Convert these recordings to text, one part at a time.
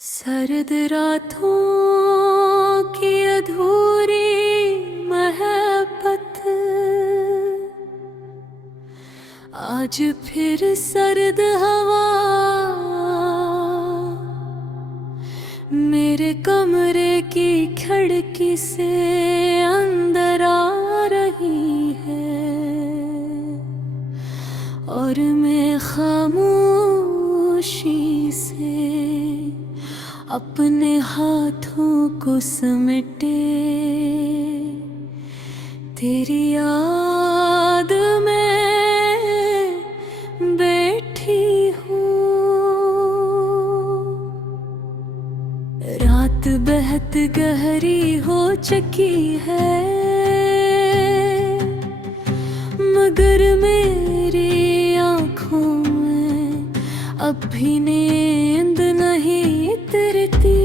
सर्द रातों की अधूरी मोहब्बत आज फिर सर्द हवा मेरे कमरे की खिड़की से अंदर आ रही है और मैं खामोशी से अपने हाथों को समेटे तेरी याद में बैठी हूँ। रात बेहद गहरी हो चुकी है मगर मेरी आँखों में अब भी नींद नहीं तरती।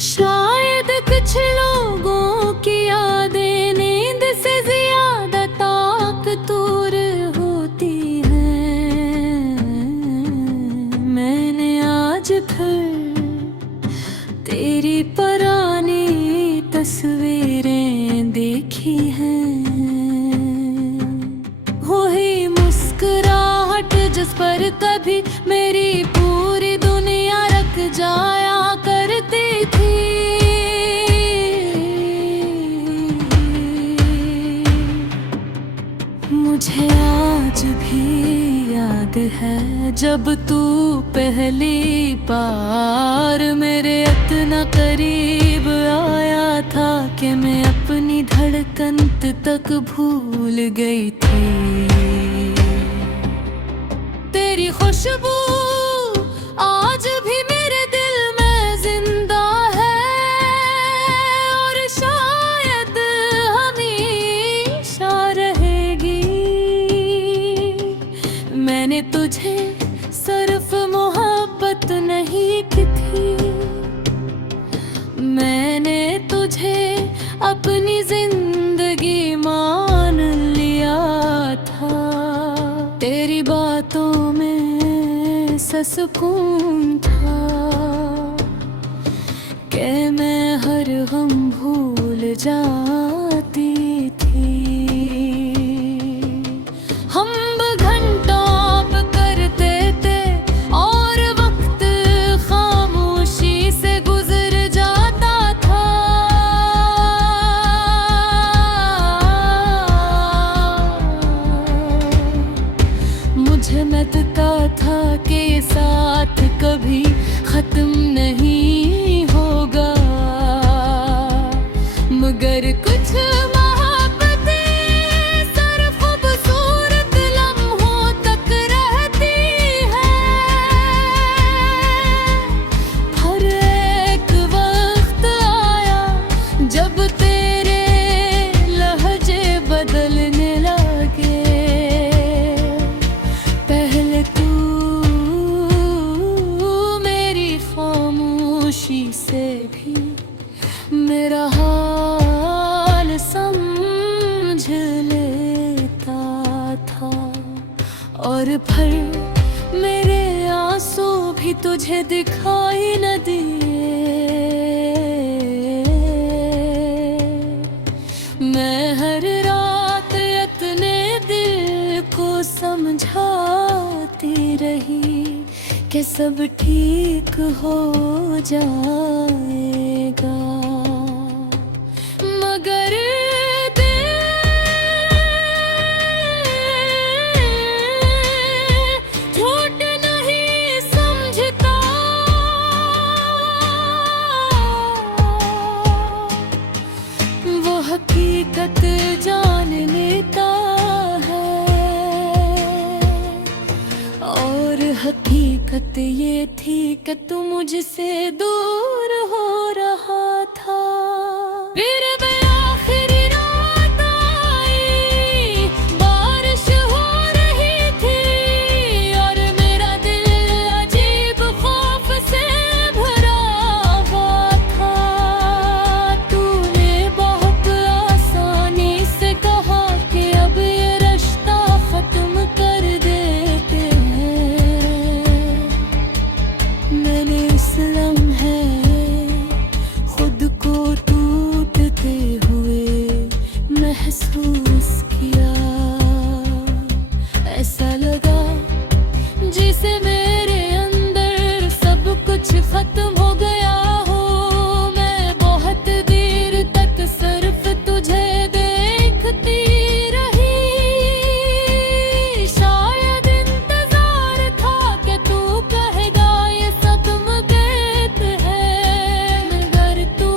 शायद कुछ लोगों की यादें नींद से ज्यादा ताकतवर होती हैं। मैंने आज फिर तेरी पुरानी तस्वीरें देखी हैं, वही मुस्कुराहट जिस पर कभी मेरी पूरी दुनिया रख जाया करती थी। मुझे आज भी याद है जब तू पहली बार मेरे इतना करीब आया था कि मैं अपनी धड़कन तक भूल गई थी। तेरी खुशबू आज भी मेरे दिल में जिंदा है और शायद हमेशा रहेगी। मैंने तुझे सिर्फ मोहब्बत नहीं की थी, मैंने तुझे अपनी जिंदगी मान लिया था। तेरी बातों में सुकून था कि मैं हर गम भूल जाती थी। हम घंटों करते थे और वक्त खामोशी से गुजर जाता था। मुझे लगता था कि साथ कभी खत्म नहीं होगा मगर कुछ से भी मेरा हाल समझ लेता था और फिर मेरे आंसू भी तुझे दिखाई न दिए। मैं हर रात इतने दिल को समझाती रही कि सब ठीक हो जाएगा मगर दिल झूठ नहीं समझता। वो हकीकत जान लेता है और हकीकत ये थी कि तू मुझसे दूर हो रहा था। फिर आखिरी रात आई, बारिश हो रही थी और मेरा दिल अजीब खौफ से भरा हुआ था। तूने बहुत आसानी से कहा कि अब ये रिश्ता खत्म कर दे कुछ खत्म हो गया हो। मैं बहुत देर तक सिर्फ तुझे देखती रही। शायद इंतजार था कि तू कहेगा ये सब मुकद्दर है, मगर तू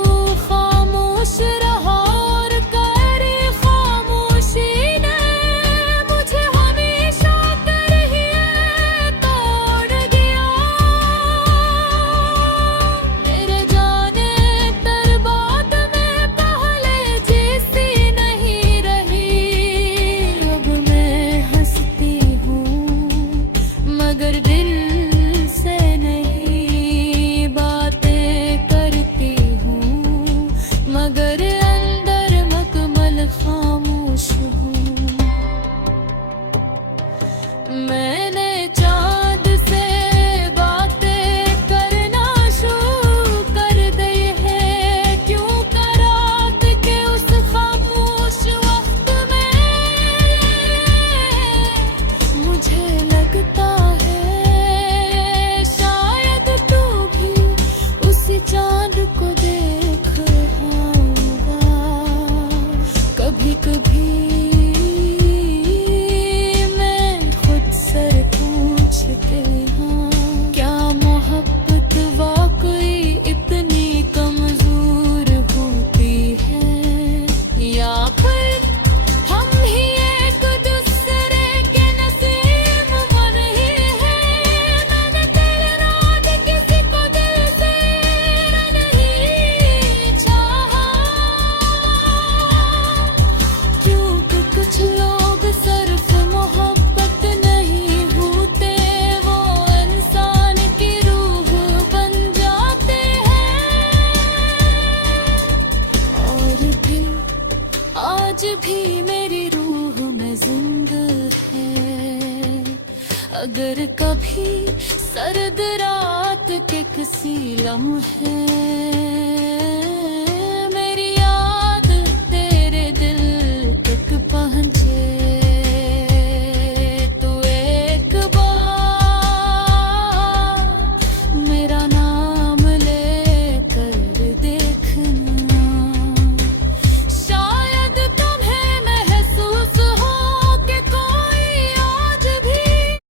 खामोश रहा और तेरी खामोशी ने मुझे हमेशा तरह तोड़ दिया। मेरे जाने तेरे बाद मैं पहले जैसी नहीं रही। अब मैं हंसती हूँ मगर दिल से नहीं, बातें करती हूँ मगर अंदर मकमल खामोश हूँ। मैंने चाँद से बातें करना शुरू कर दी है, क्यों रात के उस खामोश वक्त में मुझे लगता है शायद तू भी उसी चाँद को देख रहा होगा। कभी कभी मैं खुद से पूछती हूँ, क्या मोहब्बत वाकई इतनी कमजोर होती है, या फिर हम ही एक दूसरे के नसीब नहीं है। मैंने तेरे रात किसी को दिल से नहीं चाहा, क्योंकि कुछ लोग सिर्फ मोहब्बत नहीं होते, वो इंसान की रूह बन जाते हैं। और फिर आज भी मेरी रूह में जिंदा है। अगर कभी सर्द रात के किसी लम्हे